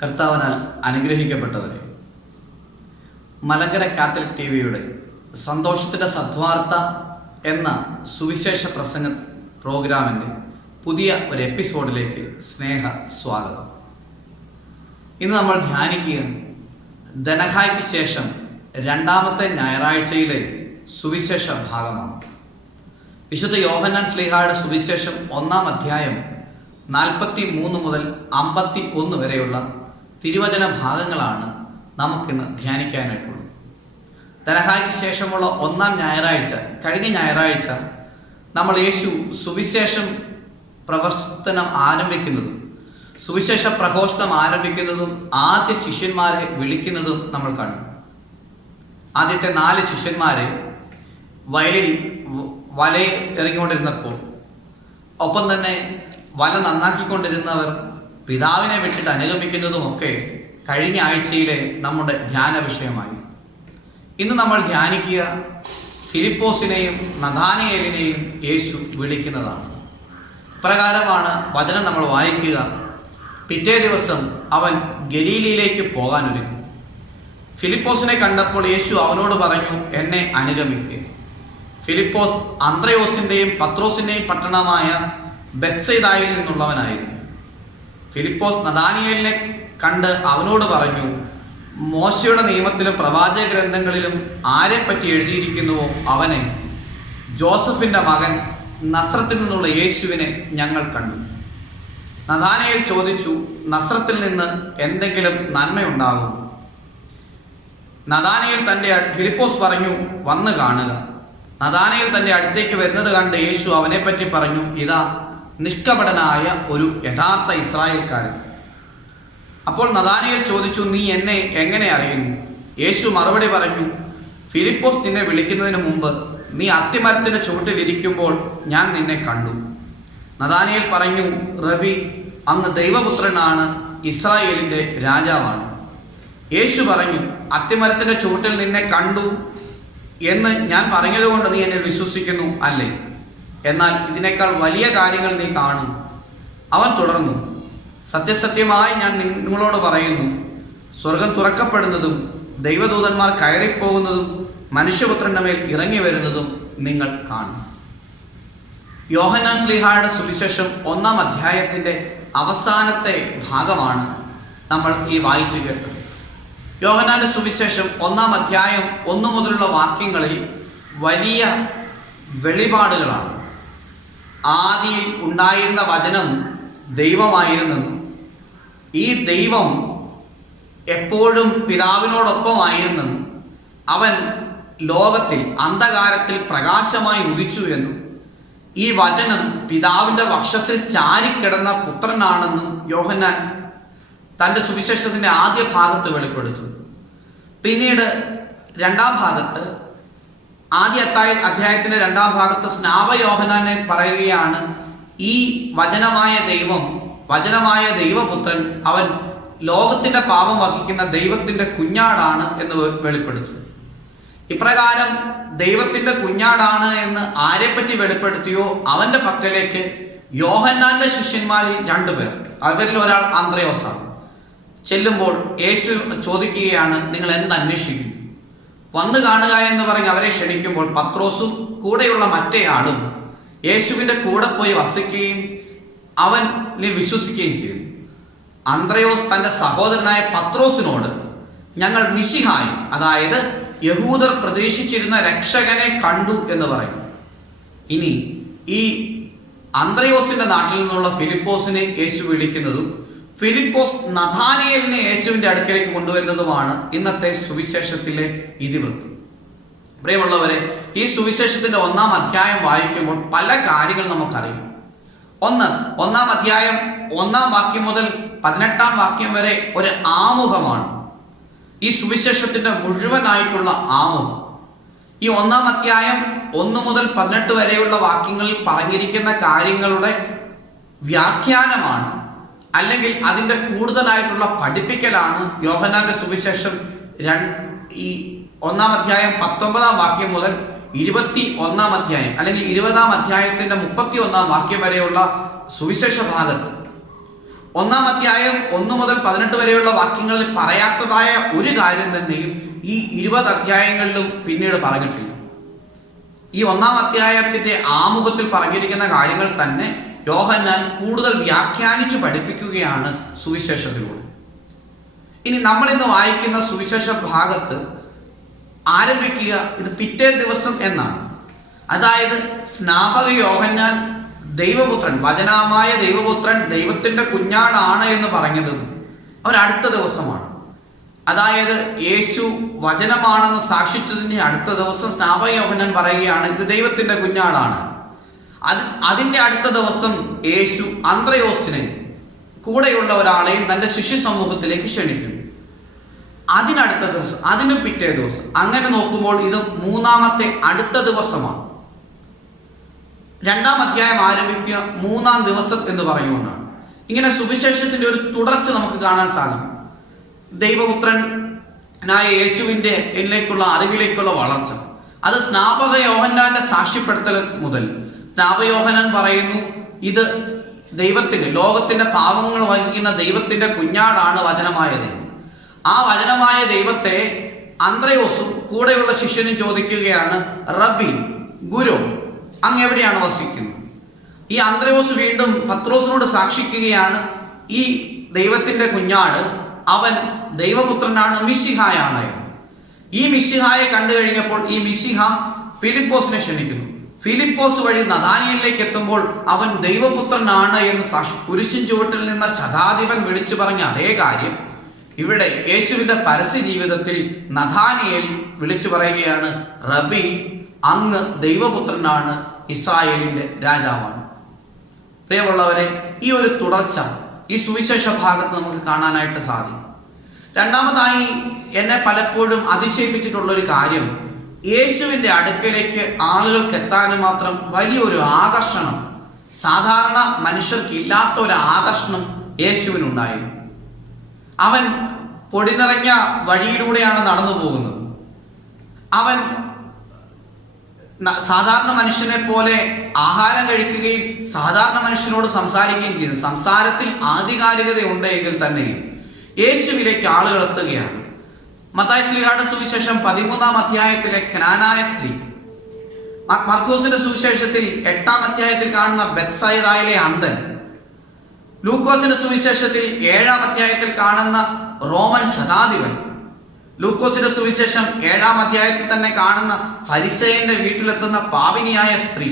കർത്താവിനാൽ അനുഗ്രഹിക്കപ്പെട്ടവരെ, മലങ്കര കാത്തലിക് ടിവിയുടെ സന്തോഷത്തിൻ്റെ സദ്വാർത്ത എന്ന സുവിശേഷ പ്രസംഗ പ്രോഗ്രാമിൻ്റെ പുതിയ ഒരു എപ്പിസോഡിലേക്ക് സ്നേഹ സ്വാഗതം. ഇന്ന് നമ്മൾ ധ്യാനിക്കുക ധനഹായ്ക്ക് ശേഷം രണ്ടാമത്തെ ഞായറാഴ്ചയിലെ സുവിശേഷ ഭാഗമാണ്. വിശുദ്ധ യോഹന്നാൻ ശ്ലീഹായുടെ സുവിശേഷം 1-ാം അധ്യായം 43 മുതൽ 51 വരെയുള്ള തിരുവചന ഭാഗങ്ങളാണ് നമുക്കിന്ന് ധ്യാനിക്കാനായിട്ടുള്ളത്. ധനഹായ്ക്ക് ശേഷമുള്ള 1-ാം ഞായറാഴ്ച, കഴിഞ്ഞ ഞായറാഴ്ച നമ്മൾ യേശു സുവിശേഷം പ്രവർത്തനം ആരംഭിക്കുന്നതും സുവിശേഷ പ്രഘോഷണം ആരംഭിക്കുന്നതും ആദ്യ ശിഷ്യന്മാരെ വിളിക്കുന്നതും നമ്മൾ കണ്ടു. ആദ്യത്തെ 4 ശിഷ്യന്മാരെ വയലിൽ വല ഇറങ്ങിക്കൊണ്ടിരുന്നപ്പോൾ, ഒപ്പം തന്നെ വല നന്നാക്കിക്കൊണ്ടിരുന്നവർ പിതാവിനെ വിട്ടിട്ട് അനുഗമിക്കുന്നതുമൊക്കെ കഴിഞ്ഞ ആഴ്ചയിലെ നമ്മുടെ ധ്യാന വിഷയമായി. ഇന്ന് നമ്മൾ ധ്യാനിക്കുക ഫിലിപ്പോസിനെയും നഥാനിയേലിനെയും യേശു വിളിക്കുന്നതാണ്. പ്രകാരമാണ് വചനം നമ്മൾ വായിക്കുക. പിറ്റേ ദിവസം അവൻ ഗലീലയിലേക്ക് പോകാനൊരുങ്ങി. ഫിലിപ്പോസിനെ കണ്ടപ്പോൾ യേശു അവനോട് പറഞ്ഞു, എന്നെ അനുഗമിക്കുക. ഫിലിപ്പോസ് അന്ത്രയോസിൻ്റെയും പത്രോസിൻ്റെയും പട്ടണമായ ബെത്സയിദായിൽ നിന്നുള്ളവനായിരുന്നു. ഫിലിപ്പോസ് നഥാനിയേലിനെ കണ്ട് അവനോട് പറഞ്ഞു, മോശയുടെ നിയമത്തിലും പ്രവാചക ഗ്രന്ഥങ്ങളിലും ആരെപ്പറ്റി എഴുതിയിരിക്കുന്നുവോ അവനെ, ജോസഫിൻ്റെ മകൻ നസ്രത്തിൽ നിന്നുള്ള യേശുവിനെ ഞങ്ങൾ കണ്ടു. നഥാനിയേൽ ചോദിച്ചു, നസ്രത്തിൽ നിന്ന് എന്തെങ്കിലും നന്മയുണ്ടാകും? നഥാനിയേൽ ഫിലിപ്പോസ് പറഞ്ഞു, വന്ന് കാണുക. നഥാനിയേൽ തൻ്റെ അടുത്തേക്ക് വരുന്നത് കണ്ട് യേശു അവനെപ്പറ്റി പറഞ്ഞു, ഇതാ നിഷ്കപടനായ ഒരു യഥാർത്ഥ ഇസ്രായേൽക്കാരൻ. അപ്പോൾ നഥാനിയേൽ ചോദിച്ചു, നീ എന്നെ എങ്ങനെ അറിയുന്നു? യേശു മറുപടി പറഞ്ഞു, ഫിലിപ്പോസ് നിന്നെ വിളിക്കുന്നതിന് മുമ്പ് നീ അത്തിമരത്തിൻ്റെ ചുവട്ടിലിരിക്കുമ്പോൾ ഞാൻ നിന്നെ കണ്ടു. നഥാനിയേൽ പറഞ്ഞു, റബി, അങ്ങ് ദൈവപുത്രനാണ്, ഇസ്രായേലിൻ്റെ രാജാവാണ്. യേശു പറഞ്ഞു, അത്തിമരത്തിൻ്റെ ചുവട്ടിൽ നിന്നെ കണ്ടു എന്ന് ഞാൻ പറഞ്ഞതുകൊണ്ട് നീ എന്നെ വിശ്വസിക്കുന്നു അല്ലേ? എന്നാൽ ഇതിനേക്കാൾ വലിയ കാര്യങ്ങൾ നീ കാണും. അവൻ തുടർന്നു, സത്യസത്യമായി ഞാൻ നിങ്ങളോട് പറയുന്നു, സ്വർഗം തുറക്കപ്പെടുന്നതും ദൈവദൂതന്മാർ കയറിപ്പോകുന്നതും മനുഷ്യപുത്രൻ്റെ മേൽ ഇറങ്ങി വരുന്നതും നിങ്ങൾ കാണും. യോഹന്നാൻ ശ്ലീഹായുടെ സുവിശേഷം 1-ാം അധ്യായത്തിൻ്റെ അവസാനത്തെ ഭാഗമാണ് നമ്മൾ ഈ വായിച്ചു കേട്ടത്. യോഹന്നാന്റെ സുവിശേഷം 1-ാം അധ്യായം 1 മുതലുള്ള വാക്യങ്ങളിൽ വലിയ വെളിപാടുകളാണ്. ആദിയിൽ ഉണ്ടായിരുന്ന വചനം ദൈവമായിരുന്നെന്നും ഈ ദൈവം എപ്പോഴും പിതാവിനോടൊപ്പമായിരുന്നെന്നും അവൻ ലോകത്തിൽ അന്ധകാരത്തിൽ പ്രകാശമായി ഉദിച്ചു എന്നും ഈ വചനം പിതാവിൻ്റെ വക്ഷസ്സിൽ ചാരിക്കിടന്ന പുത്രനാണെന്നും യോഹന്നാൻ തൻ്റെ സുവിശേഷത്തിൻ്റെ ആദ്യ ഭാഗത്ത് വെളിപ്പെടുത്തുന്നു. പിന്നീട് 2-ാം ഭാഗത്ത്, ആദ്യ അധ്യായത്തിൻ്റെ 2-ാം ഭാഗത്ത് സ്നാപയോഹന്നാനെ പറയുകയാണ്, ഈ വചനമായ ദൈവം, വചനമായ ദൈവപുത്രൻ, അവൻ ലോകത്തിൻ്റെ പാപം വഹിക്കുന്ന ദൈവത്തിൻ്റെ കുഞ്ഞാടാണ് എന്ന് വെളിപ്പെടുത്തുന്നു. ഇപ്രകാരം ദൈവത്തിൻ്റെ കുഞ്ഞാടാണ് എന്ന് ആരെപ്പറ്റി വെളിപ്പെടുത്തിയോ അവൻ്റെ പക്കലേക്ക് യോഹന്നാന്റെ ശിഷ്യന്മാരിൽ 2 പേർ, അവരിൽ ഒരാൾ അന്ത്രയോസാണ്, ചെല്ലുമ്പോൾ യേശു ചോദിക്കുകയാണ്, നിങ്ങൾ എന്തന്വേഷിക്കും? വന്നു കാണുക എന്ന് പറഞ്ഞ് അവരെ ക്ഷണിക്കുമ്പോൾ പത്രോസും കൂടെയുള്ള മറ്റേയാളും യേശുവിൻ്റെ കൂടെ പോയി വസിക്കുകയും അവനിൽ വിശ്വസിക്കുകയും ചെയ്തു. അന്ത്രയോസ് തൻ്റെ സഹോദരനായ പത്രോസിനോട്, ഞങ്ങൾ മിശിഹായി, അതായത് യഹൂദർ പ്രതീക്ഷിച്ചിരുന്ന രക്ഷകനെ കണ്ടു എന്ന് പറയും. ഇനി ഈ അന്ത്രയോസിന്റെ നാട്ടിൽ നിന്നുള്ള ഫിലിപ്പോസിനെ യേശു വിളിക്കുന്നതും ഫിലിപ്പോസ് നഥാനിയേലിനെ യേശുവിൻ്റെ അടുക്കലേക്ക് കൊണ്ടുവരുന്നതുമാണ് ഇന്നത്തെ സുവിശേഷത്തിലെ ഇതിവൃത്തം. പ്രിയമുള്ളവരെ, ഈ സുവിശേഷത്തിന്റെ 1-ാം അധ്യായം വായിക്കുമ്പോൾ പല കാര്യങ്ങൾ നമുക്കറിയാം. 1-ാം അധ്യായം 1-ാം വാക്യം മുതൽ 18-ാം വാക്യം വരെ ഒരു ആമുഖമാണ്. ഈ സുവിശേഷത്തിന്റെ മുഴുവനായിട്ടുള്ള ആമുഖം. ഈ 1-ാം അധ്യായം 1 മുതൽ 18 വരെയുള്ള വാക്യങ്ങളിൽ പറഞ്ഞിരിക്കുന്ന കാര്യങ്ങളുടെ വ്യാഖ്യാനമാണ്, അല്ലെങ്കിൽ അതിൻ്റെ കൂടുതലായിട്ടുള്ള പഠിപ്പിക്കലാണ് യോഹന്നാന്റെ സുവിശേഷം ഈ 1-ാം അധ്യായം 19-ാം വാക്യം മുതൽ 21-ാം അധ്യായം അല്ലെങ്കിൽ 20-ാം അധ്യായത്തിൻ്റെ 31-ാം വാക്യം വരെയുള്ള സുവിശേഷ ഭാഗത്ത്. 1-ാം അധ്യായം 1 മുതൽ 18 വരെയുള്ള വാക്യങ്ങളിൽ പറയാത്തതായ ഒരു കാര്യം തന്നെയും ഈ 20 അധ്യായങ്ങളിലും പിന്നീട് പറഞ്ഞിട്ടില്ല. ഈ 1-ാം അധ്യായത്തിന്റെ ആമുഖത്തിൽ പറഞ്ഞിരിക്കുന്ന കാര്യങ്ങൾ തന്നെ യോഹന്നാൻ കൂടുതൽ വ്യാഖ്യാനിച്ചു പഠിപ്പിക്കുകയാണ് സുവിശേഷത്തിലൂടെ. ഇനി നമ്മൾ ഇന്ന് വായിക്കുന്ന സുവിശേഷ ഭാഗത്ത് ആരംഭിക്കുക ഇത് പിറ്റേ ദിവസം എന്നാണ്. അതായത് സ്നാപക യോഹന്നാൻ ദൈവപുത്രൻ, വചനമായ ദൈവപുത്രൻ ദൈവത്തിന്റെ കുഞ്ഞാടാണ് എന്ന് പറഞ്ഞത് അവരടുത്ത ദിവസമാണ്. അതായത് യേശു വചനമാണെന്ന് സാക്ഷിച്ചതിന്റെ അടുത്ത ദിവസം സ്നാപക യോഹന്നാൻ പറയുകയാണ് ഇത് ദൈവത്തിന്റെ കുഞ്ഞാടാണ്. അതിന്റെ അടുത്ത ദിവസം യേശു അന്ത്രയോസിനെ കൂടെയുള്ള ഒരാളെയും തന്റെ ശിഷ്യ സമൂഹത്തിലേക്ക് ക്ഷണിക്കുന്നു. അതിനടുത്ത ദിവസം, അതിന് പിറ്റേ ദിവസം, അങ്ങനെ നോക്കുമ്പോൾ ഇത് 3-ാമത്തെ അടുത്ത ദിവസമാണ്. 2-ാം അധ്യായം ആരംഭിക്കുക 3-ാം ദിവസം എന്ന് പറയുകൊണ്ടാണ്. ഇങ്ങനെ സുവിശേഷത്തിന്റെ ഒരു തുടർച്ച നമുക്ക് കാണാൻ സാധിക്കും. ദൈവപുത്രനായ യേശുവിന്റെ എന്നിലേക്കുള്ള അറിവിലേക്കുള്ള വളർച്ച, അത് സ്നാപക യോഹന്നാന്റെ സാക്ഷ്യപ്പെടുത്തൽ മുതൽ സ്നാപക യോഹന്നാൻ പറയുന്നു ഇത് ദൈവത്തിന്റെ, ലോകത്തിന്റെ പാപങ്ങൾ വഹിക്കുന്ന ദൈവത്തിന്റെ കുഞ്ഞാടാണ് വചനമായ ദൈവം. ആ വചനമായ ദൈവത്തെ അന്ത്രയോസും കൂടെയുള്ള ശിഷ്യനും ചോദിക്കുകയാണ്, റബ്ബി, ഗുരു, അങ്ങ് എവിടെയാണ് വസിക്കുന്നത്? ഈ അന്ത്രയോസ് വീണ്ടും പത്രോസിനോട് സാക്ഷിക്കുകയാണ് ഈ ദൈവത്തിന്റെ കുഞ്ഞാട് അവൻ ദൈവപുത്രനാണ്, മിശിഹായാണ്. ഈ മിശിഹായെ കണ്ടു കഴിഞ്ഞപ്പോൾ ഈ മിശിഹ ഫിലിപ്പോസിനെ ക്ഷണിക്കുന്നു. ഫിലിപ്പോസ് വഴി നഥാനിയേലിലേക്ക് എത്തുമ്പോൾ അവൻ ദൈവപുത്രനാണ് എന്ന് കുരിശിൻ ചുവട്ടിൽ നിന്ന ശതാധിപൻ വിളിച്ചു പറഞ്ഞ അതേ കാര്യം ഇവിടെ യേശുവിന്റെ പരസ്യ ജീവിതത്തിൽ നഥാനിയേൽ വിളിച്ചു പറയുകയാണ്, റബ്ബി, അങ്ങ് ദൈവപുത്രനാണ്, ഇസ്രായേലിന്റെ രാജാവാണ്. പ്രിയമുള്ളവരെ, ഈ ഒരു തുടർച്ച ഈ സുവിശേഷ ഭാഗത്ത് നമുക്ക് കാണാനായിട്ട് സാധിക്കും. രണ്ടാമതായി എന്നെ പലപ്പോഴും അതിശയിപ്പിച്ചിട്ടുള്ള ഒരു കാര്യം, യേശുവിന്റെ അടുക്കലേക്ക് ആളുകൾക്ക് എത്താനും മാത്രം വലിയൊരു ആകർഷണം, സാധാരണ മനുഷ്യർക്ക് ഇല്ലാത്ത ഒരു ആകർഷണം യേശുവിനുണ്ടായിരുന്നു. അവൻ പൊടി നിറഞ്ഞ വഴിയിലൂടെയാണ് നടന്നു പോകുന്നത്. അവൻ സാധാരണ മനുഷ്യനെ പോലെ ആഹാരം കഴിക്കുകയും സാധാരണ മനുഷ്യനോട് സംസാരിക്കുകയും ചെയ്യുന്നു. സംസാരത്തിൽ ആധികാരികത ഉണ്ടെങ്കിൽ തന്നെ യേശുവിലേക്ക് ആളുകൾ എത്തുകയാണ്. മത്തായി ശ്ലീഹായുടെ സുവിശേഷം 13-ാം അധ്യായത്തിലെ ക്നാനായ സ്ത്രീ, മർക്കോസിന്റെ സുവിശേഷത്തിൽ 8-ാം അധ്യായത്തിൽ കാണുന്ന ബെത്സയിദയിലെ അന്ധൻ, ലൂക്കോസിന്റെ സുവിശേഷത്തിൽ 7-ാം അധ്യായത്തിൽ കാണുന്ന റോമൻ ശതാധിപൻ, ലൂക്കോസിന്റെ സുവിശേഷം 7-ാം അധ്യായത്തിൽ തന്നെ കാണുന്ന ഫരിസേയന്റെ വീട്ടിലെത്തുന്ന പാപിനിയായ സ്ത്രീ,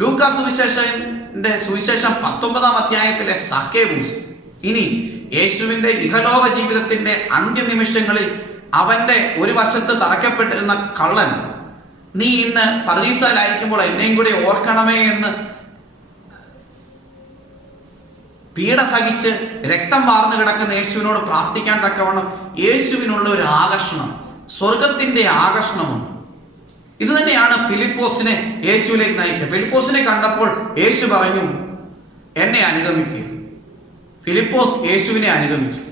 ലൂക്കാ സുവിശേഷം 19-ാം അധ്യായത്തിലെ സക്കേവൂസ്. ഇനി യേശുവിന്റെ ഇഹലോക ജീവിതത്തിന്റെ അന്ത്യനിമിഷങ്ങളിൽ അവന്റെ ഒരു വശത്ത് തറയ്ക്കപ്പെട്ടിരുന്ന കള്ളൻ, നീ ഇന്ന് പർദീസയിലായിരിക്കുമ്പോൾ എന്നെയും കൂടി ഓർക്കണമേ എന്ന് പീഡ സഹിച്ച് രക്തം വാർന്നു കിടക്കുന്ന യേശുവിനോട് പ്രാർത്ഥിക്കാൻ തക്കവണ്ണം യേശുവിനുള്ള ഒരു ആകർഷണം, സ്വർഗത്തിന്റെ ആകർഷണമുണ്ട്. ഇത് തന്നെയാണ് ഫിലിപ്പോസിനെ യേശുവിലേക്ക് നയിക്കുക. ഫിലിപ്പോസിനെ കണ്ടപ്പോൾ യേശു പറഞ്ഞു, എന്നെ അനുഗമിക്കുക. ഫിലിപ്പോസ് യേശുവിനെ അനുഗമിച്ചു.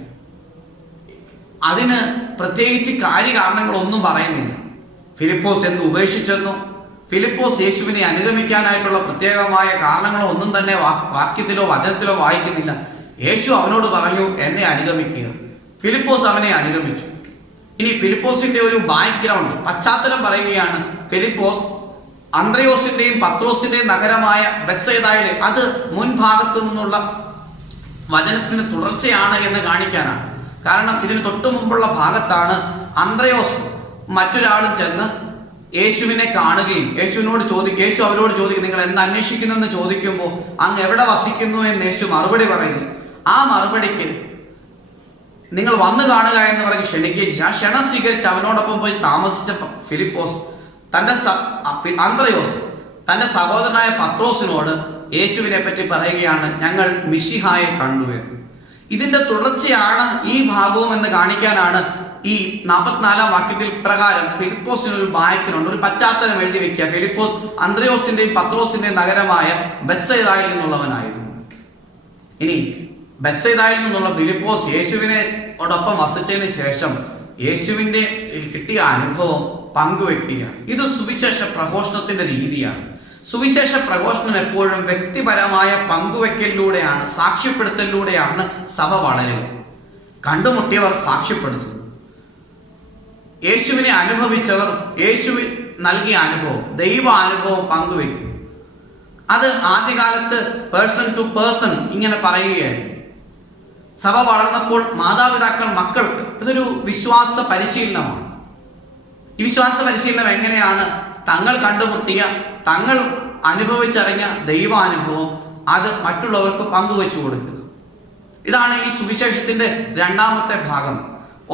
അതിന് പ്രത്യേകിച്ച് കാര്യകാരണങ്ങളൊന്നും പറയുന്നില്ല. ഫിലിപ്പോസ് എന്ത് ഉപേക്ഷിച്ചെന്നോ ഫിലിപ്പോസ് യേശുവിനെ അനുഗമിക്കാനായിട്ടുള്ള പ്രത്യേകമായ കാരണങ്ങളോ ഒന്നും തന്നെ വാക്യത്തിലോ വചനത്തിലോ വായിക്കുന്നില്ല. യേശു അവനോട് പറഞ്ഞു, എന്നെ അനുഗമിക്കുക. ഫിലിപ്പോസ് അവനെ അനുഗമിച്ചു. ഇനി ഫിലിപ്പോസിന്റെ ഒരു ബാക്ക്ഗ്രൗണ്ട്, പശ്ചാത്തലം പറയുകയാണ്. ഫിലിപ്പോസ് അന്ത്രയോസിന്റെയും പത്രോസിന്റെയും നഗരമായ ബെത്സയിദയിലെ, അത് മുൻഭാഗത്തു നിന്നുള്ള വചനത്തിന് തുടർച്ചയാണ് എന്ന് കാണിക്കാനാണ്. കാരണം ഇതിന് തൊട്ടു മുമ്പുള്ള ഭാഗത്താണ് അന്ത്രയോസ് മറ്റൊരാളും ചെന്ന് യേശുവിനെ കാണുകയും യേശു അവരോട് ചോദിക്കും, നിങ്ങൾ എന്ത് അന്വേഷിക്കുന്നു എന്ന് ചോദിക്കുമ്പോൾ അങ്ങ് എവിടെ വസിക്കുന്നു എന്ന് യേശു മറുപടി പറയുന്നു. ആ മറുപടിക്ക് നിങ്ങൾ വന്നു കാണുക എന്ന് പറഞ്ഞ് ക്ഷണിക്കുകയും ചെയ്യും. ആ ക്ഷണം സ്വീകരിച്ച് അവനോടൊപ്പം പോയി താമസിച്ച ഫിലിപ്പോസ് അന്ത്രയോസ് തന്റെ സഹോദരനായ പത്രോസിനോട് യേശുവിനെ പറ്റി പറയുകയാണ്, ഞങ്ങൾ മിശിഹായെ കണ്ടു എന്ന്. ഇതിന്റെ തുടർച്ചയാണ് ഈ ഭാഗവും എന്ന് കാണിക്കാനാണ് ഈ 44-ാം വാക്യത്തിൽ പ്രകാരം ഫിലിപ്പോസിനൊരു ബാക്ക്ഗ്രൗണ്ട്, ഒരു പശ്ചാത്തലം എഴുതി വെക്കുക. ഫിലിപ്പോസ് അന്ത്രയോസിന്റെയും പത്രോസിന്റെയും നഗരമായ ബെത്സയിദയിൽ നിന്നുള്ളവനായിരുന്നു. ഇനി ബെത്സയിദയിൽ നിന്നുള്ള ഫിലിപ്പോസ് യേശുവിനോടൊപ്പം വസിച്ചതിന് ശേഷം യേശുവിന്റെ കിട്ടിയ അനുഭവം പങ്കുവെക്കുകയാണ്. ഇത് സുവിശേഷ പ്രഘോഷണത്തിന്റെ രീതിയാണ്. സുവിശേഷ പ്രഘോഷണം എപ്പോഴും വ്യക്തിപരമായ പങ്കുവെക്കലിലൂടെയാണ്, സാക്ഷ്യപ്പെടുത്തലിലൂടെയാണ് സഭ വളരുക. കണ്ടുമുട്ടിയവർ സാക്ഷ്യപ്പെടുത്തുന്നു. യേശുവിനെ അനുഭവിച്ചവർ യേശു നൽകിയ അനുഭവം, ദൈവ അനുഭവം പങ്കുവെക്കും. അത് ആദ്യകാലത്ത് പേഴ്സൺ ടു പേഴ്സൺ ഇങ്ങനെ പറയുകയായിരുന്നു. സഭ വളർന്നപ്പോൾ മാതാപിതാക്കൾ മക്കൾക്ക് ഇതൊരു വിശ്വാസ പരിശീലനമാണ്. ഈ വിശ്വാസ പരിശീലനം എങ്ങനെയാണ്? തങ്ങൾ കണ്ടുമുട്ടിയ, തങ്ങൾ അനുഭവിച്ചറിഞ്ഞ ദൈവാനുഭവം അത് മറ്റുള്ളവർക്ക് പങ്കുവെച്ചു കൊടുക്കുക. ഇതാണ് ഈ സുവിശേഷത്തിന്റെ രണ്ടാമത്തെ ഭാഗം.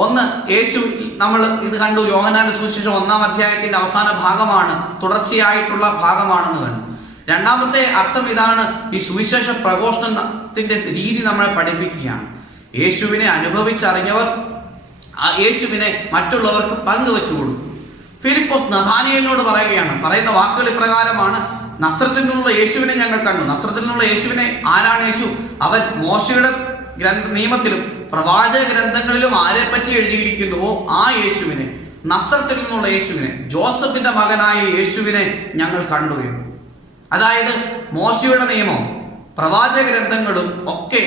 ഒന്ന്, യേശു, നമ്മൾ ഇത് കണ്ടു, യോഹന്നാന്റെ സുവിശേഷം 1-ാം അധ്യായത്തിന്റെ അവസാന ഭാഗമാണ്, തുടർച്ചയായിട്ടുള്ള ഭാഗമാണെന്ന് കണ്ടു. രണ്ടാമത്തെ അർത്ഥം ഇതാണ്, ഈ സുവിശേഷ പ്രഘോഷണത്തിന്റെ രീതി നമ്മളെ പഠിപ്പിക്കുകയാണ്. യേശുവിനെ അനുഭവിച്ചറിഞ്ഞവർ യേശുവിനെ മറ്റുള്ളവർക്ക് പങ്കുവെച്ചു കൊടുക്കും. ഫിലിപ്പോസ് നഥാനിയേലിനോട് പറയുന്ന വാക്കുകൾ ഇപ്രകാരമാണ്: നസ്രത്തിൽ നിന്നുള്ള യേശുവിനെ ഞങ്ങൾ കണ്ടു. നസ്രത്തിൽ നിന്നുള്ള യേശുവിനെ ആരാണ് യേശു? അവൻ മോശയുടെ നിയമത്തിലും പ്രവാചക ഗ്രന്ഥങ്ങളിലും ആരെപ്പറ്റി എഴുതിയിരിക്കുന്നുവോ ആ യേശുവിനെ, നസ്രത്തിൽ നിന്നുള്ള യേശുവിനെ, ജോസഫിന്റെ മകനായ യേശുവിനെ ഞങ്ങൾ കണ്ടു എന്ന്. അതായത് മോശയുടെ നിയമവും പ്രവാചക ഗ്രന്ഥങ്ങളും ഒക്കെ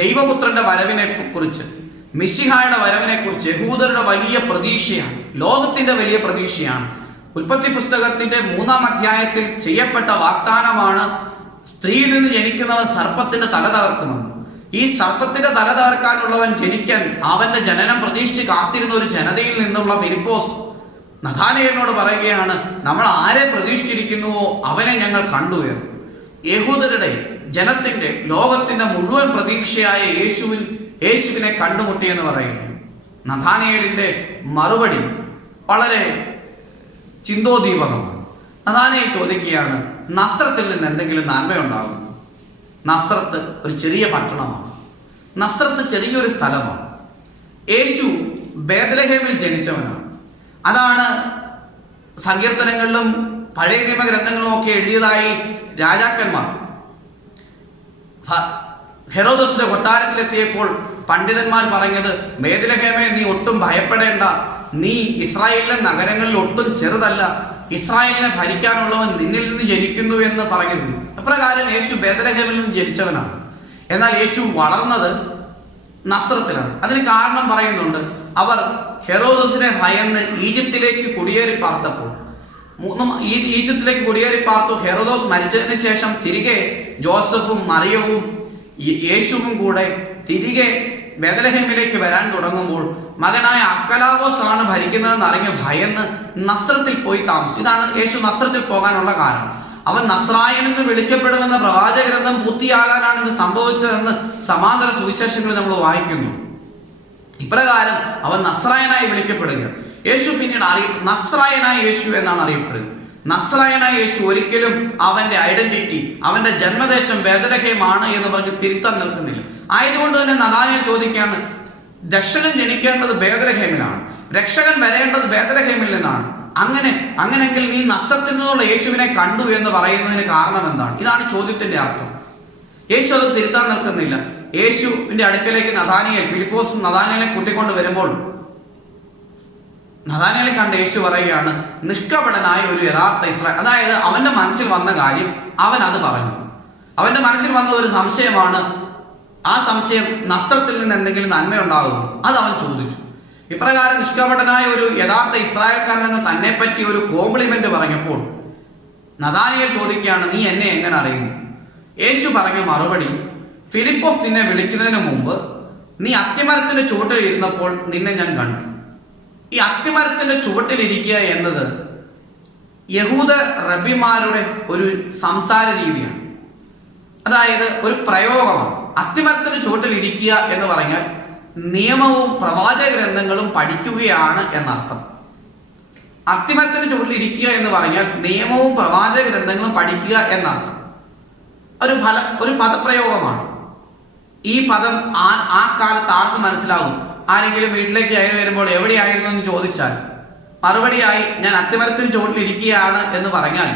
ദൈവപുത്രന്റെ വരവിനെ കുറിച്ച്, മിശിഹായുടെ വരവിനെ കുറിച്ച് യഹൂദരുടെ വലിയ പ്രതീക്ഷയാണ്, ലോകത്തിന്റെ വലിയ പ്രതീക്ഷയാണ്. ഉൽപ്പത്തി പുസ്തകത്തിന്റെ 3-ാം അധ്യായത്തിൽ ചെയ്യപ്പെട്ട വാഗ്ദാനമാണ്, സ്ത്രീയിൽ നിന്ന് ജനിക്കുന്നവൻ സർപ്പത്തിന്റെ തല തകർക്കുമെന്ന്. ഈ സർപ്പത്തിന്റെ തല തകർക്കാനുള്ളവൻ ജനിക്കാൻ അവന്റെ ജനനം പ്രതീക്ഷിച്ച് കാത്തിരുന്ന ഒരു ജനതയിൽ നിന്നുള്ള ഫിലിപ്പോസ് നഥാനിയേലിനോട് പറയുകയാണ്, നമ്മൾ ആരെ പ്രതീക്ഷിച്ചിരിക്കുന്നുവോ അവനെ ഞങ്ങൾ കണ്ടു എന്ന്. യഹൂദരുടെ, ജനത്തിന്റെ, ലോകത്തിന്റെ മുഴുവൻ പ്രതീക്ഷയായ യേശുവിനെ കണ്ടുമുട്ടിയെന്ന് പറയുന്നു. നഥാനിയേലിന്റെ മറുപടി വളരെ ചിന്തോദീപകമാണ്. നഥാനിയേൽ ചോദിക്കുകയാണ്, നസ്രത്തിൽ നിന്ന് എന്തെങ്കിലും നന്മയുണ്ടാകും? നസ്രത്ത് ഒരു ചെറിയ പട്ടണമാണ്. നസ്രത്ത് ചെറിയൊരു സ്ഥലമാണ്. യേശു ബേത്ലഹേമിൽ ജനിച്ചവനാണ്. അതാണ് സങ്കീർത്തനങ്ങളിലും പഴയ നിയമ ഗ്രന്ഥങ്ങളിലും ഒക്കെ എഴുതിയതായി രാജാക്കന്മാർ. ഹെറോദോസിന്റെ കൊട്ടാരത്തിലെത്തിയപ്പോൾ പണ്ഡിതന്മാർ പറഞ്ഞത്, ബേത്ലഹേമേ നീ ഒട്ടും ഭയപ്പെടേണ്ട, നീ ഇസ്രായേലിലെ നഗരങ്ങളിൽ ഒട്ടും ചെറുതല്ല, ഇസ്രായേലിനെ ഭരിക്കാനുള്ളവൻ നിന്നിൽ നിന്ന് ജനിക്കുന്നു എന്ന് പറഞ്ഞിരുന്നു. അപ്രകാരം യേശു ബേത്ലഹേമിൽ നിന്ന് ജനിച്ചവനാണ്. എന്നാൽ യേശു വളർന്നത് നസ്രത്തിലാണ്. അതിന് കാരണം പറയുന്നുണ്ട്. അവർ ഹെറോദോസിനെ ഭയന്ന് ഈജിപ്തിലേക്ക് കുടിയേറി പാർത്തപ്പോൾ, ഈജിപ്തിലേക്ക് കുടിയേറി പാർത്തു. ഹെറോദോസ് മരിച്ചതിന് ശേഷം തിരികെ ജോസഫും മറിയവും യേശുവും കൂടെ തിരികെ ബേത്ലഹേമിലേക്ക് വരാൻ തുടങ്ങുമ്പോൾ മകനായ അർക്കലാവോസ് ആണ് ഭരിക്കുന്നതെന്ന് അറിഞ്ഞ് ഭയന്ന് നസ്രത്തിൽ പോയി താമസിച്ചു. ഇതാണ് യേശു നസ്രത്തിൽ പോകാനുള്ള കാരണം. അവൻ നസ്രായൻ എന്ന് വിളിക്കപ്പെടുമെന്ന പ്രവാചക ഗ്രന്ഥം പൂർത്തിയാകാനാണ് ഇത് സംഭവിച്ചതെന്ന് സമാന്തര സുവിശേഷങ്ങളിൽ നമ്മൾ വായിക്കുന്നു. ഇപ്രകാരം അവൻ നസ്രായനായി വിളിക്കപ്പെടുക. യേശു പിന്നീട് നസ്രായനായ യേശു എന്നാണ് അറിയപ്പെടുന്നത്. നസ്രായനായ യേശു ഒരിക്കലും അവന്റെ ഐഡന്റിറ്റി, അവന്റെ ജന്മദേശം ബേത്ലഹേമാണ് എന്ന് പറഞ്ഞ് തിരുത്താൻ നിൽക്കുന്നില്ല. ആയതുകൊണ്ട് തന്നെ നഥാനിയേൽ ചോദിക്കുകയാണ്, രക്ഷകൻ ജനിക്കേണ്ടത് ബേത്ലഹേമിലാണ്, രക്ഷകൻ വരേണ്ടത് ബേത്ലഹേമിൽ നിന്നാണ്. അങ്ങനെയെങ്കിൽ നീ നസ്രത്തിൽ നിന്നുള്ള യേശുവിനെ കണ്ടു എന്ന് പറയുന്നതിന് കാരണം എന്താണ്? ഇതാണ് ചോദ്യത്തിന്റെ അർത്ഥം. യേശു അത് തിരുത്താൻ നിൽക്കുന്നില്ല. യേശുവിന്റെ അടുക്കലേക്ക് ഫിലിപ്പോസ് നഥാനിയേലിനെ കൂട്ടിക്കൊണ്ട് വരുമ്പോൾ നഥാനിയേലിനെ കണ്ട് യേശു പറയുകയാണ്, നിഷ്കപടനായ ഒരു യഥാർത്ഥ ഇസ്രായേൽ. അതായത് അവന്റെ മനസ്സിൽ വന്ന കാര്യം അവൻ അത് പറഞ്ഞു. അവന്റെ മനസ്സിൽ വന്ന ഒരു സംശയമാണ്. ആ സംശയം, നസ്രത്തിൽ നിന്ന് എന്തെങ്കിലും നന്മയുണ്ടാകും, അത് അവൻ ചോദിച്ചു. ഇപ്രകാരം നിഷ്കപടനായ ഒരു യഥാർത്ഥ ഇസ്രായേൽക്കാരൻ എന്ന് തന്നെ പറ്റി ഒരു കോംപ്ലിമെന്റ് പറഞ്ഞപ്പോൾ നഥാനിയേൽ ചോദിക്കുകയാണ്, നീ എന്നെ എങ്ങനെ അറിയുന്നു? യേശു പറഞ്ഞ മറുപടി, ഫിലിപ്പോസ് നിന്നെ വിളിക്കുന്നതിന് മുമ്പ് നീ അത്തിമരത്തിന്റെ ചുവട്ടിൽ ഇരുന്നപ്പോൾ നിന്നെ ഞാൻ കണ്ടു. ഈ അത്തിമരത്തിന്റെ ചുവട്ടിലിരിക്കുക എന്നത് യഹൂദ റബ്ബിമാരുടെ ഒരു സംസാര രീതിയാണ്. അതായത് ഒരു പ്രയോഗമാണ്. അത്തിമരത്തിന്റെ ചുവട്ടിൽ ഇരിക്കുക എന്ന് പറഞ്ഞാൽ നിയമവും പ്രവാചക ഗ്രന്ഥങ്ങളും പഠിക്കുകയാണ് എന്നർത്ഥം. അത്തിമരത്തിന്റെ ചുവട്ടിൽ ഇരിക്കുക എന്ന് പറഞ്ഞാൽ നിയമവും പ്രവാചക ഗ്രന്ഥങ്ങളും പഠിക്കുക എന്നർത്ഥം. ഒരു പദപ്രയോഗമാണ്. ഈ പദം ആ കാലത്ത് ആർക്ക് മനസ്സിലാവും? ആരെങ്കിലും വീട്ടിലേക്ക് കയറി വരുമ്പോൾ എവിടെയായിരുന്നു എന്ന് ചോദിച്ചാൽ മറുപടിയായി ഞാൻ അത്തിമരത്തിന് ചുവട്ടിൽ ഇരിക്കുകയാണ് എന്ന് പറഞ്ഞാൽ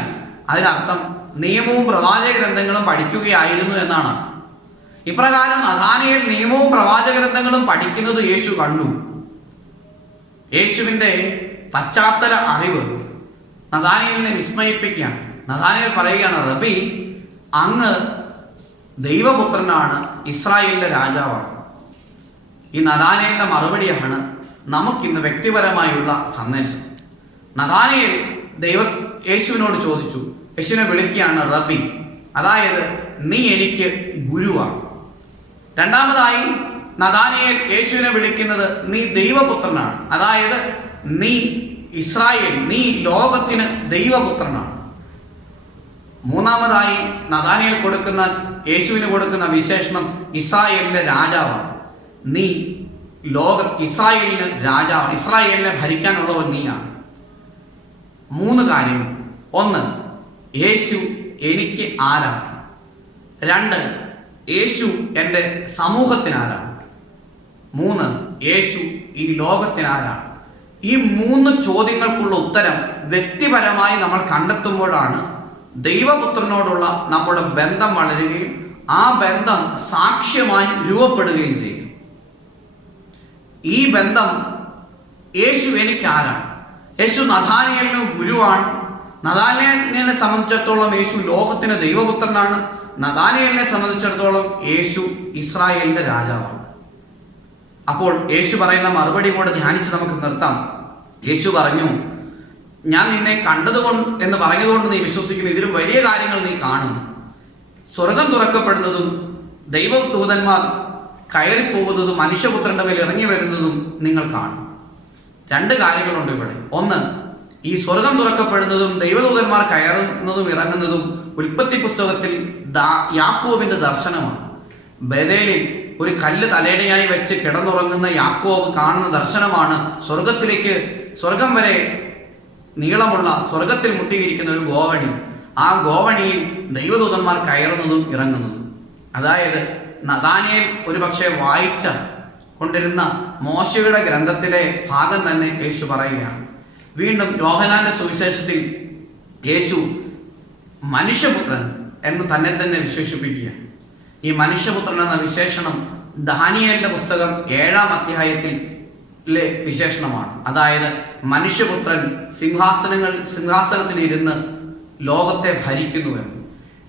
അതിനർത്ഥം നിയമവും പ്രവാചക ഗ്രന്ഥങ്ങളും പഠിക്കുകയായിരുന്നു എന്നാണ്. ഇപ്രകാരം നഥാനിയേൽ നിയമവും പ്രവാചക ഗ്രന്ഥങ്ങളും പഠിക്കുന്നത് യേശു കണ്ടു. യേശുവിന്റെ പശ്ചാത്തല അറിവ് നഥാനിയേലിനെ വിസ്മയിപ്പിക്കുകയാണ്. നഥാനയേൽ പറയുകയാണ്, റബി, അങ്ങ് ദൈവപുത്രനാണ്, ഇസ്രായേലിന്റെ രാജാവാണ്. ഈ നഥാനയേലിന്റെ മറുപടിയാണ് നമുക്കിന്ന് വ്യക്തിപരമായുള്ള സന്ദേശം. നഥാനയേൽ യേശുവിനോട് ചോദിച്ചു, യേശുവിനെ വിളിക്കുകയാണ് റബി, അതായത് നീ എനിക്ക് ഗുരുവാണ്. രണ്ടാമതായി നഥാനയേൽ യേശുവിനെ വിളിക്കുന്നത് നീ ദൈവപുത്രനാണ്, അതായത് നീ ഇസ്രായേൽ, നീ ലോകത്തിന് ദൈവപുത്രനാണ്. മൂന്നാമതായി നഥാനയേൽ യേശുവിന് കൊടുക്കുന്ന വിശേഷണം ഇസ്രായേലിന്റെ രാജാവാണ്. നീ ഇസ്രായേലിന് രാജാവാണ്, ഇസ്രായേലിനെ ഭരിക്കാനുള്ളവൻ നീയാണ്. 3 കാര്യങ്ങൾ. 1, യേശു എനിക്ക് ആരാണ്. 2, യേശു എൻ്റെ സമൂഹത്തിനാരാണ്. 3, യേശു ഈ ലോകത്തിനാരാണ്. ഈ 3 ചോദ്യങ്ങൾക്കുള്ള ഉത്തരം വ്യക്തിപരമായി നമ്മൾ കണ്ടെത്തുമ്പോഴാണ് ദൈവപുത്രനോടുള്ള നമ്മുടെ ബന്ധം വളരുകയും ആ ബന്ധം സാക്ഷ്യമായി രൂപപ്പെടുകയും ചെയ്യും. ഈ ബന്ധം, യേശു എനിക്ക് ആരാണ്. യേശു നഥാനയേലിന് ഗുരുവാണ്. നഥാനയേലിനെ സംബന്ധിച്ചിടത്തോളം യേശു ലോകത്തിന് ദൈവപുത്രനാണ്. നഥാനയേലിനെ സംബന്ധിച്ചിടത്തോളം യേശു ഇസ്രായേലിന്റെ രാജാവാണ്. അപ്പോൾ യേശു പറയുന്ന മറുപടി കൂടെ ധ്യാനിച്ച് നമുക്ക് നിർത്താം. യേശു പറഞ്ഞു, ഞാൻ നിന്നെ എന്ന് പറഞ്ഞതുകൊണ്ട് നീ വിശ്വസിക്കുന്നു, ഇതിലും വലിയ കാര്യങ്ങൾ നീ കാണും. സ്വർഗം തുറക്കപ്പെടുന്നതും ദൈവദൂതന്മാർ കയറിപ്പോകുന്നതും മനുഷ്യപുത്രന്റെ മേൽ ഇറങ്ങി വരുന്നതും നിങ്ങൾ കാണും. 2 കാര്യങ്ങളുണ്ട് ഇവിടെ. 1, ഈ സ്വർഗം തുറക്കപ്പെടുന്നതും ദൈവദൂതന്മാർ കയറുന്നതും ഇറങ്ങുന്നതും ഉൽപ്പത്തി പുസ്തകത്തിൽ യാക്കോബിന്റെ ദർശനമാണ്. ബേഥേലിൽ ഒരു കല്ല് തലയിണയായി വെച്ച് കിടന്നുറങ്ങുന്ന യാക്കോബ് കാണുന്ന ദർശനമാണ് സ്വർഗം വരെ നീളമുള്ള സ്വർഗത്തിൽ മുട്ടിയിരിക്കുന്ന ഒരു ഗോവണി. ആ ഗോവണിയിൽ ദൈവദൂതന്മാർ കയറുന്നതും ഇറങ്ങുന്നതും. അതായത് നഥാനയേൽ ഒരു പക്ഷേ വായിച്ച കൊണ്ടിരുന്ന മോശയുടെ ഗ്രന്ഥത്തിലെ ഭാഗം തന്നെ യേശു പറയുകയാണ്. വീണ്ടും യോഹന്നാന്റെ സുവിശേഷത്തിൽ യേശു മനുഷ്യപുത്രൻ എന്ന് തന്നെ വിശേഷിപ്പിക്കുക. ഈ മനുഷ്യപുത്രൻ എന്ന വിശേഷണം ദാനിയേലിന്റെ പുസ്തകം 7-ാം അധ്യായത്തിലെ വിശേഷണമാണ്. അതായത് മനുഷ്യപുത്രൻ സിംഹാസനത്തിലിരുന്ന് ലോകത്തെ ഭരിക്കുന്നുവെന്ന്.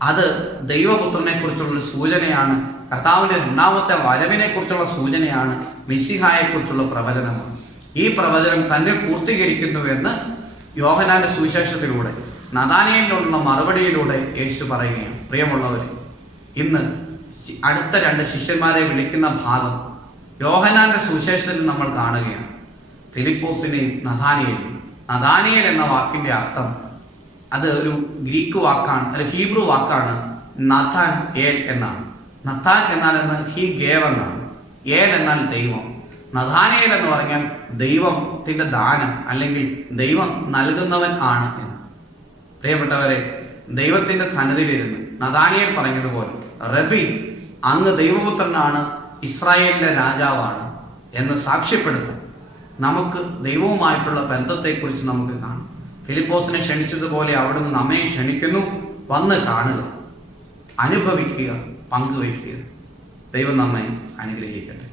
അത് ദൈവപുത്രനെ കുറിച്ചുള്ള സൂചനയാണ്. കർത്താവിന്റെ 2ാമത്തെ വരവിനെ കുറിച്ചുള്ള സൂചനയാണ്. മെസ്സിഹായെ കുറിച്ചുള്ള പ്രവചനമാണ്. ഈ പ്രവചനം തന്നെ പൂർത്തീകരിക്കുന്നുവെന്ന് യോഹന്നാന്റെ സുവിശേഷത്തിലൂടെ നഥാനയേലിനുള്ള മറുപടിയിലൂടെ യേശു പറയുകയാണ്. പ്രിയമുള്ളവരെ, ഇന്ന് അടുത്ത 2 ശിഷ്യന്മാരെ വിളിക്കുന്ന ഭാഗം യോഹന്നാന്റെ സുവിശേഷത്തിൽ നമ്മൾ കാണുകയാണ്. ഫിലിപ്പോസിനെയും നഥാനയേലും. നഥാനയേൽ എന്ന വാക്കിന്റെ അർത്ഥം അത് ഒരു ഗ്രീക്ക് വാക്കാണ്, ഒരു ഹീബ്രു വാക്കാണ്. നഥാൻ ഏൽ എന്നാണ്. നഥാൻ എന്നാൽ ഹി ഗേവ് എന്നാണ്. ഏൽ എന്നാൽ ദൈവം. നഥാനയേൽ എന്ന് പറഞ്ഞാൽ ദൈവത്തിന്റെ ദാനം, അല്ലെങ്കിൽ ദൈവം നൽകുന്നവൻ ആണ് എന്ന്. പ്രിയപ്പെട്ടവരെ, ദൈവത്തിന്റെ സന്നിധിയിലിരുന്ന് നഥാനയേൽ പറഞ്ഞതുപോലെ, റബി, അങ്ങ് ദൈവപുത്രനാണ്, ഇസ്രായേലിന്റെ രാജാവാണ് എന്ന് സാക്ഷ്യപ്പെടുത്താൻ നമുക്ക് ദൈവവുമായിട്ടുള്ള ബന്ധത്തെക്കുറിച്ച് നമുക്ക് കാണാം. ഫിലിപ്പോസിനെ ക്ഷണിച്ചതുപോലെ അവിടുന്ന് നമ്മെ ക്ഷണിക്കുന്നു. വന്ന് കാണുക, അനുഭവിക്കുക, പങ്കുവയ്ക്കുക. ദൈവം നമ്മെ അനുഗ്രഹിക്കട്ടെ.